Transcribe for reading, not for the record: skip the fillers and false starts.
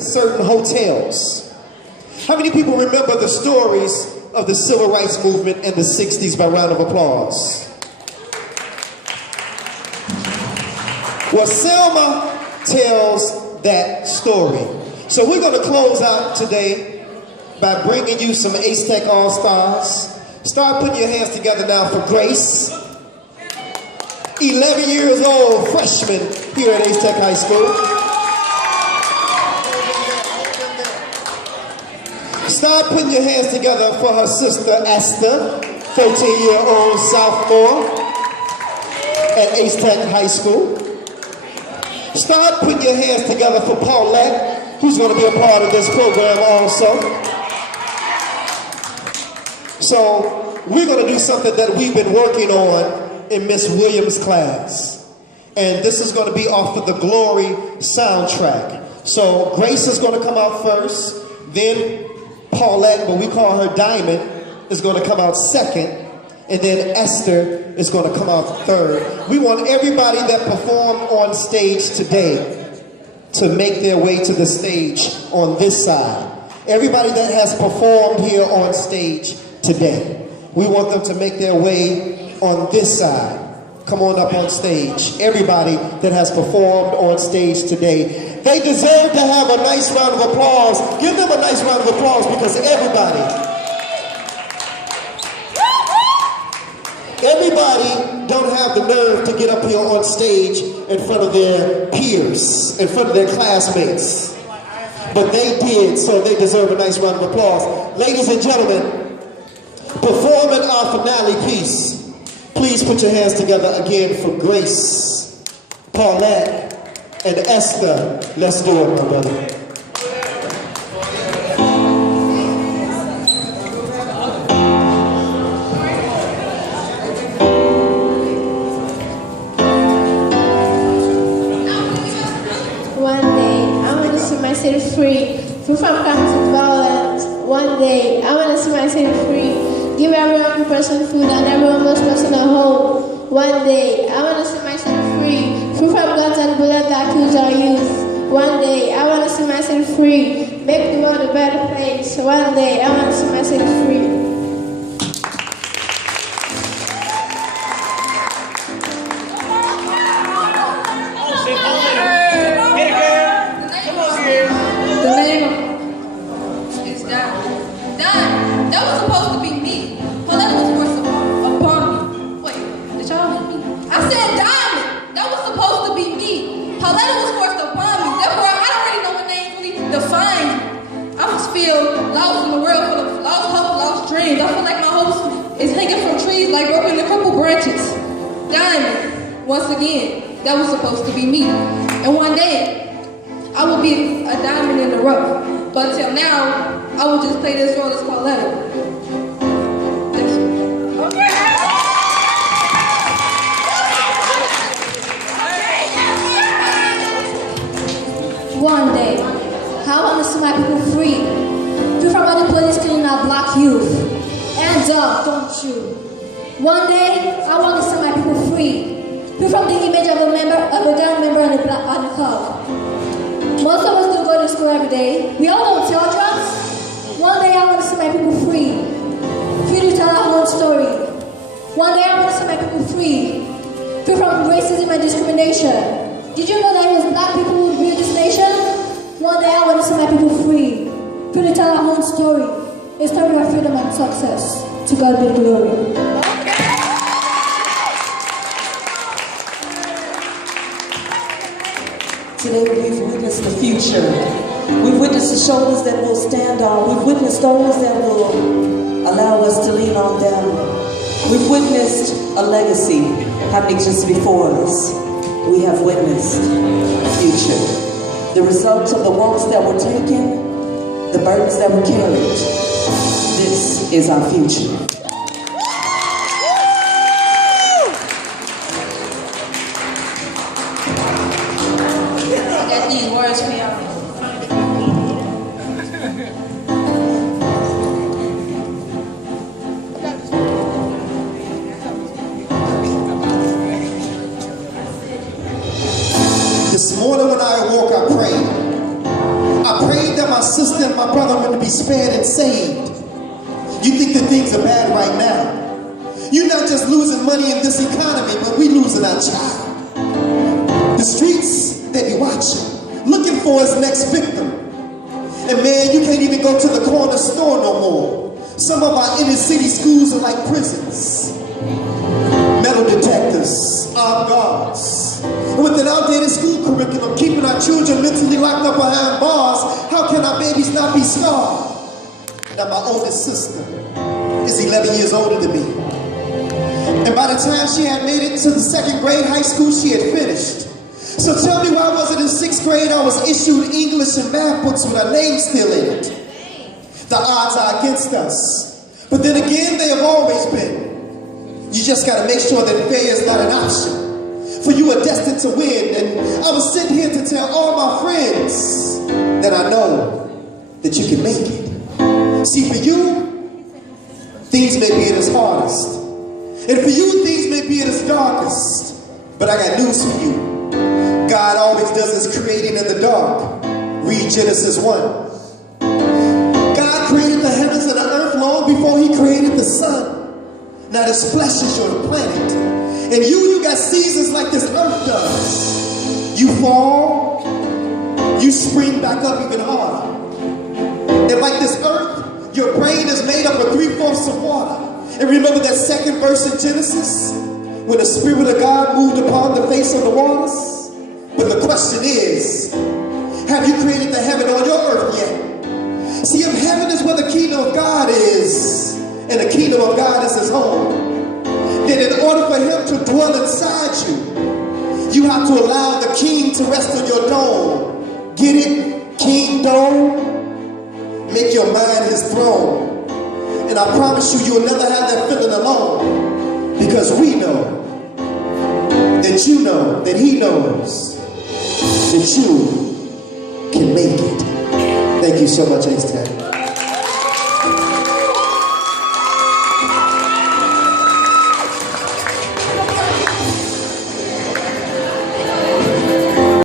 certain hotels. How many people remember the stories of the civil rights movement in the 60s by round of applause? Well, Selma tells that story. So we're going to close out today by bringing you some Ace Tech All-Stars. Start putting your hands together now for Grace. 11 years old, freshman here at Ace Tech High School. Start putting your hands together for her sister Esther, 14-year-old sophomore at Ace Tech High School. Start putting your hands together for Paulette, who's going to be a part of this program also. So we're going to do something that we've been working on in Miss Williams' class. And this is going to be off of the Glory soundtrack. So Grace is going to come out first, then Paulette, but we call her Diamond, is going to come out second, and then Esther is going to come out third. We want everybody that performed on stage today to make their way to the stage on this side. Everybody that has performed here on stage today, we want them to make their way on this side. Come on up on stage. Everybody that has performed on stage today, they deserve to have a nice round of applause. Give them a nice round of applause because everybody don't have the nerve to get up here on stage in front of their peers, in front of their classmates. But they did, so they deserve a nice round of applause. Ladies and gentlemen, performing our finale piece, please put your hands together again for Grace, Paulette, and Esther. Let's do it, my brother. Free from constant violence. One day, I want to see my city free. Give everyone person food and everyone most person a home. One day, I want to see my city free from guns and bullets that kills our youth. One day, I want to see my city free. Make the world a better place. One day, I want to see my city free. Once again, that was supposed to be me. And one day, I will be a diamond in the rough. But till now, I will just play this role as Pauletta. One day, I want to see my people free. Free from all the police killing our black youth. And don't you? One day, I want to see my people free. Free from the image of a gang member on the club. Most of us do go to school every day. We all don't tell drugs. One day I want to see my people free. Free to tell our own story. One day I want to see my people free. Free from racism and discrimination. Did you know that it was black people who built this nation? One day I want to see my people free. Free to tell our own story. A story of freedom and success. To God be the glory. Today we've witnessed the future. We've witnessed the shoulders that we'll stand on. We've witnessed those that will allow us to lean on them. We've witnessed a legacy happening just before us. We have witnessed the future. The results of the walks that were taken, the burdens that were carried. This is our future. These words for y'all. This morning when I woke, I prayed. I prayed that my sister and my brother were to be spared and saved. You think that things are bad right now. You're not just losing money in this economy, but we losing our child. The streets, they be watching, looking for his next victim. And man, you can't even go to the corner store no more. Some of our inner city schools are like prisons. Metal detectors, armed guards. And with an outdated school curriculum keeping our children mentally locked up behind bars, how can our babies not be scarred? Now my oldest sister is 11 years older than me. And by the time she had made it to the 2nd grade high school, she had finished. So tell me, why was it in 6th grade I was issued English and math books with our name still in it? The odds are against us. But then again, they have always been. You just got to make sure that failure is not an option. For you are destined to win. And I was sitting here to tell all my friends that I know that you can make it. See, for you, things may be at its hardest. And for you, things may be at its darkest. But I got news for you. God always does his creating in the dark. Read Genesis 1. God created the heavens and the earth long before he created the sun. Now this flesh is your planet. And you got seasons like this earth does. You fall, you spring back up even harder. And like this earth, your brain is made up of 3/4 of water. And remember that 2nd verse in Genesis? When the Spirit of God moved upon the face of the waters? But the question is, have you created the heaven on your earth yet? See, if heaven is where the kingdom of God is, and the kingdom of God is his home, then in order for him to dwell inside you, you have to allow the king to rest on your dome. Get it? King dome? Make your mind his throne. And I promise you, you'll never have that feeling alone. Because we know that you know that he knows that you can make it. Thank you so much, Einstein.